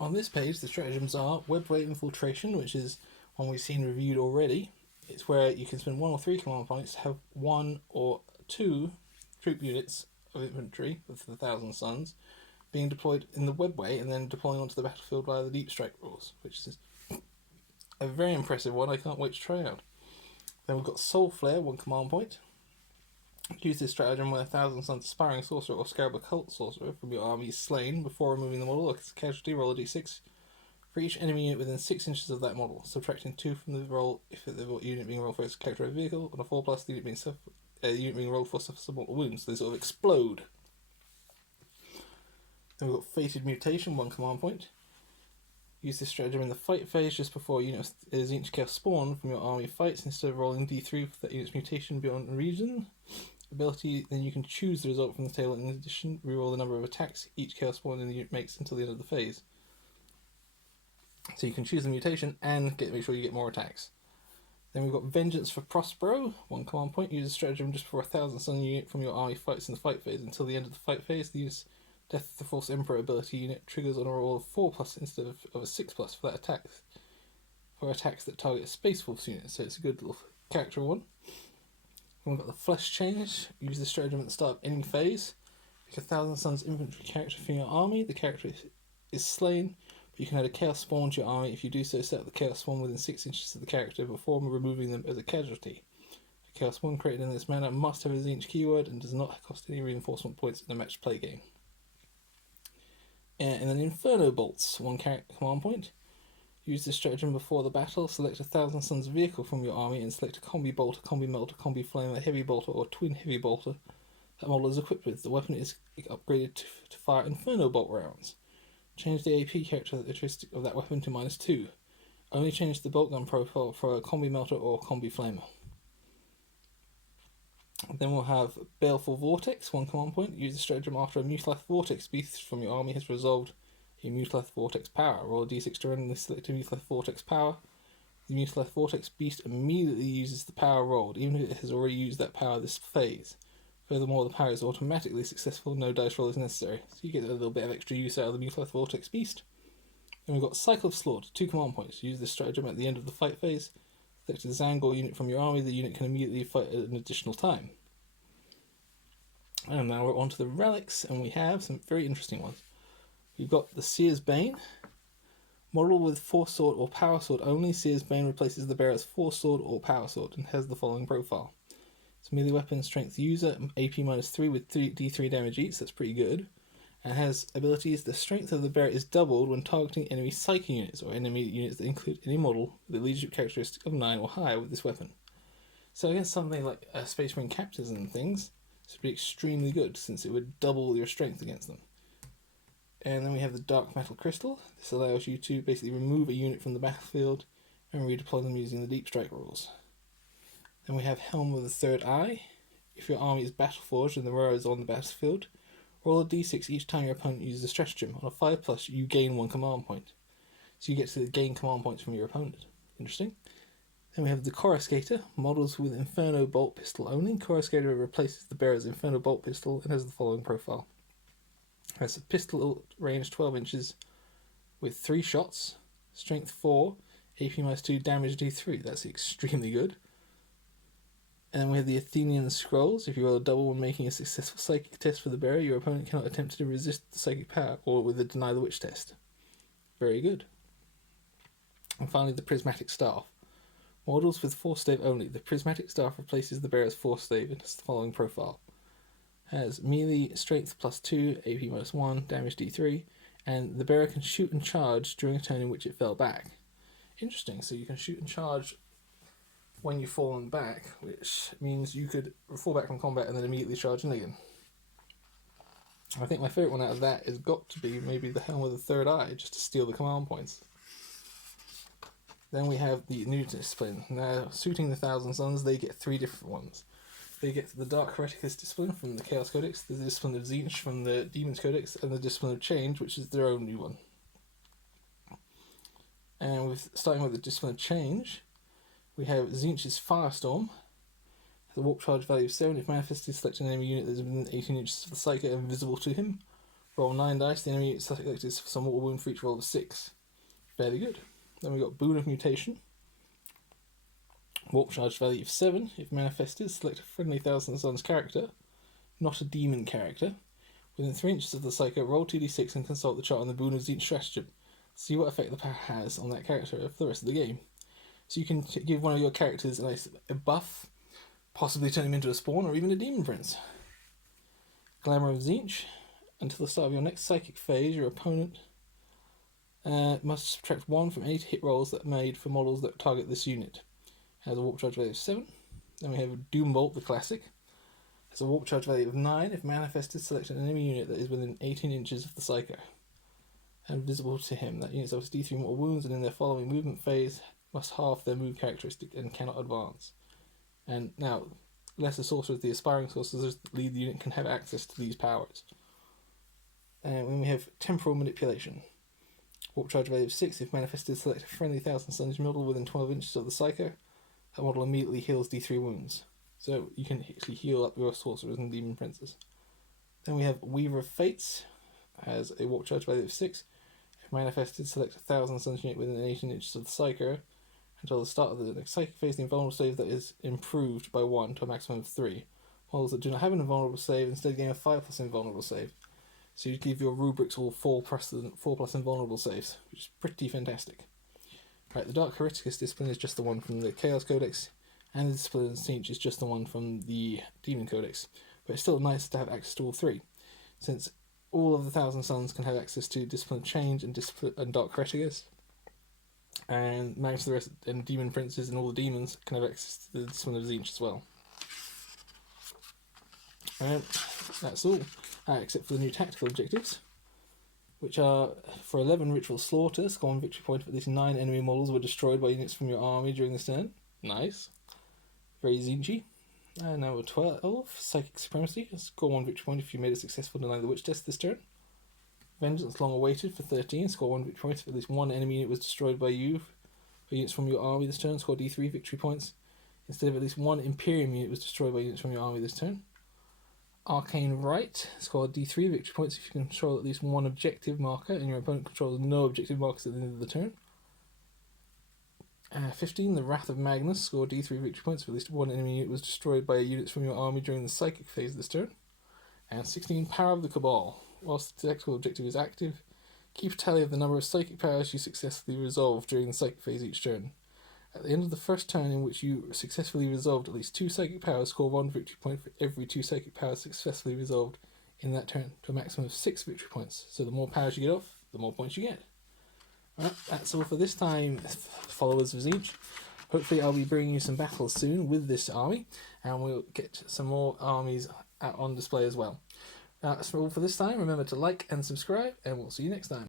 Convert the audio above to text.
On this page, the stratagems are Web Weight Infiltration, which is one we've seen reviewed already. It's where you can spend 1 or 3 command points to have 1 or 2 troop units of infantry with the Thousand Suns being deployed in the webway and then deploying onto the battlefield via the deep strike rules, which is a very impressive one. I can't wait to try out. Then we've got Soul Flare, 1 command point. Use this stratagem when a Thousand Suns Aspiring Sorcerer or Scarab Occult Sorcerer from your army is slain. Before removing the model, as a casualty, roll a d6 for each enemy unit within 6 inches of that model, subtracting 2 from the roll if the unit being rolled for is a characterized vehicle. On a 4+, the unit being rolled for suffers some mortal wounds, so they sort of explode. Then we've got Fated Mutation, 1 command point. Use this stratagem in the fight phase just before a unit of Tzeentch Chaos spawn from your army fights. Instead of rolling d3 for that unit's mutation beyond region ability, then you can choose the result from the table. In addition, reroll the number of attacks each Chaos spawn in the unit makes until the end of the phase. So you can choose the mutation and make sure you get more attacks. Then we've got Vengeance for Prospero, 1 command point. Use a stratagem just before a Thousand Sun unit from your army fights in the fight phase. Until the end of the fight phase, the unit's Death of the False Emperor ability unit triggers on a roll of 4+ instead of a 6+ for that attack. For attacks that target a Space Force unit, so it's a good little character one. Then we've got the Flesh Change. Use this stratagem at the start of any phase. Pick a Thousand Suns infantry character from your army. The character is slain, but you can add a Chaos Spawn to your army. If you do so, set up the Chaos Spawn within 6 inches of the character before removing them as a casualty. The Chaos Spawn created in this manner must have a Tzeentch keyword and does not cost any reinforcement points in a match play game. And then Inferno Bolts, 1 command point. Use this stratagem before the battle. Select a Thousand Suns vehicle from your army and select a Combi Bolter, Combi Melter, Combi Flame, a Heavy Bolter, or Twin Heavy Bolter that model is equipped with. The weapon is upgraded to fire Inferno Bolt rounds. Change the AP characteristic of that weapon to -2. Only change the bolt gun profile for a Combi Melter or Combi Flamer. Then we'll have Baleful Vortex, 1 command point. Use the stratagem after a Mutalath Vortex beast from your army has resolved a Mutalath Vortex power. Roll a d6 to randomly select a Mutalath Vortex power. The Mutalath Vortex beast immediately uses the power rolled, even if it has already used that power this phase. Furthermore, the power is automatically successful, no dice roll is necessary. So you get a little bit of extra use out of the Mutalath Vortex beast. Then we've got Cycle of Slaughter, 2 command points. Use this stratagem at the end of the fight phase. Select a Zangor unit from your army. The unit can immediately fight at an additional time. And now we're on to the relics, and we have some very interesting ones. We've got the Seer's Bane. Model with Force Sword or Power Sword only. Seer's Bane replaces the bearer's Force Sword or Power Sword and has the following profile. It's melee weapon strength user, AP -3 with d3 damage each, that's pretty good. And has abilities. The strength of the bearer is doubled when targeting enemy psychic units or enemy units that include any model with a leadership characteristic of 9 or higher with this weapon. So against something like Space Marine captors and things, this would be extremely good since it would double your strength against them. And then we have the Dark Metal Crystal. This allows you to basically remove a unit from the battlefield and redeploy them using the Deep Strike rules. Then we have Helm of the Third Eye. If your army is Battleforged and the wearer is on the battlefield, roll a d6 each time your opponent uses a stratagem. On a 5+, you gain 1 command point. So you get to gain command points from your opponent. Interesting. Then we have the Coruscator. Models with Inferno Bolt Pistol only. Coruscator replaces the bearer's Inferno Bolt Pistol and has the following profile. It has a pistol range 12 inches with 3 shots, strength 4, AP -2, damage d3. That's extremely good. And then we have the Athenian Scrolls. If you roll a double when making a successful psychic test for the bearer, your opponent cannot attempt to resist the psychic power or with a Deny the Witch test. Very good. And finally, the Prismatic Staff. Models with Force Stave only. The Prismatic Staff replaces the bearer's Force Stave and has the following profile. Has melee strength +2, AP -1, damage d3, and the bearer can shoot and charge during a turn in which it fell back. Interesting, so you can shoot and charge when you've fallen back, which means you could fall back from combat and then immediately charge in again. I think my favourite one out of that has got to be maybe the Helm of the Third Eye, just to steal the command points. Then we have the new discipline. Now, suiting the Thousand Suns, they get 3 different ones. They get the Dark Hereticus discipline from the Chaos Codex, the discipline of Tzeentch from the Demons Codex, and the discipline of Change, which is their own new one. And starting with the discipline of Change, we have Tzeentch's Firestorm. The warp charge value of 7. If manifested, select an enemy unit that is within 18 inches of the Psyker and visible to him. Roll 9 dice, the enemy selected is some mortal wound for each roll of 6. Fairly good. Then we got Boon of Mutation. Warp charge value of 7. If manifested, select a friendly Thousand Suns character, not a demon character. Within 3 inches of the Psycho, roll 2d6 and consult the chart on the Boon of Tzeentch stratagem. See what effect the power has on that character for the rest of the game. So you can give one of your characters a buff, possibly turn him into a spawn or even a demon prince. Glamour of Tzeentch. Until the start of your next psychic phase, your opponent must subtract 1 from any hit rolls that made for models that target this unit. Has a warp charge value of 7. Then we have Doombolt, the classic. Has a warp charge value of 9. If manifested, select an enemy unit that is within 18 inches of the Psycho and visible to him. That unit suffers D3 mortal wounds and in their following movement phase must halve their move characteristic and cannot advance. And now, lesser sorcerers, the aspiring sorcerers that lead the unit, can have access to these powers. And when we have Temporal Manipulation. Warp charge value of 6. If manifested, select a friendly Thousand Suns model within 12 inches of the Psycho. That model immediately heals D3 wounds. So you can actually heal up your sorcerers and demon princes. Then we have Weaver of Fates. Has a warp charge value of 6. If manifested, select a Thousand Suns unit within 18 inches of the Psycho. Until the start of the next psychic phase, the invulnerable save that is improved by 1 to a maximum of 3. Models that do not have an invulnerable save instead gain a 5+ invulnerable save. So you give your rubrics all 4+ invulnerable saves, which is pretty fantastic. Right, the Dark Hereticus discipline is just the one from the Chaos Codex, and the Discipline of Tzeentch is just the one from the Demon Codex. But it's still nice to have access to all 3, since all of the Thousand Suns can have access to Discipline of Change and Dark Hereticus, and Magus the rest and Demon Princes and all the demons can have access to the Discipline of Tzeentch as well. And that's all, except for the new tactical objectives, which are for 11 Ritual Slaughter, score 1 victory point if at least 9 enemy models were destroyed by units from your army during this turn. Nice. Very Tzeentchy. And number 12, Psychic Supremacy, score 1 victory point if you made a successful deny the witch test this turn. Vengeance Long Awaited for 13, score 1 victory point if at least 1 enemy unit was destroyed by you. For units from your army this turn, score D3 victory points instead of at least 1 Imperium unit was destroyed by units from your army this turn. Arcane Right, score D3 victory points if you control at least 1 objective marker and your opponent controls no objective markers at the end of the turn. 15, The Wrath of Magnus, score D3 victory points if at least 1 enemy unit was destroyed by units from your army during the psychic phase this turn. And 16, Power of the Cabal, whilst the tactical objective is active, keep a tally of the number of psychic powers you successfully resolve during the psychic phase each turn. At the end of the first turn in which you successfully resolved at least 2 psychic powers, score 1 victory point for every 2 psychic powers successfully resolved in that turn, to a maximum of 6 victory points. So the more powers you get off, the more points you get. Alright, that's all for this time, followers of Tzeentch. Hopefully I'll be bringing you some battles soon with this army, and we'll get some more armies out on display as well. That's all for this time. Remember to like and subscribe, and we'll see you next time.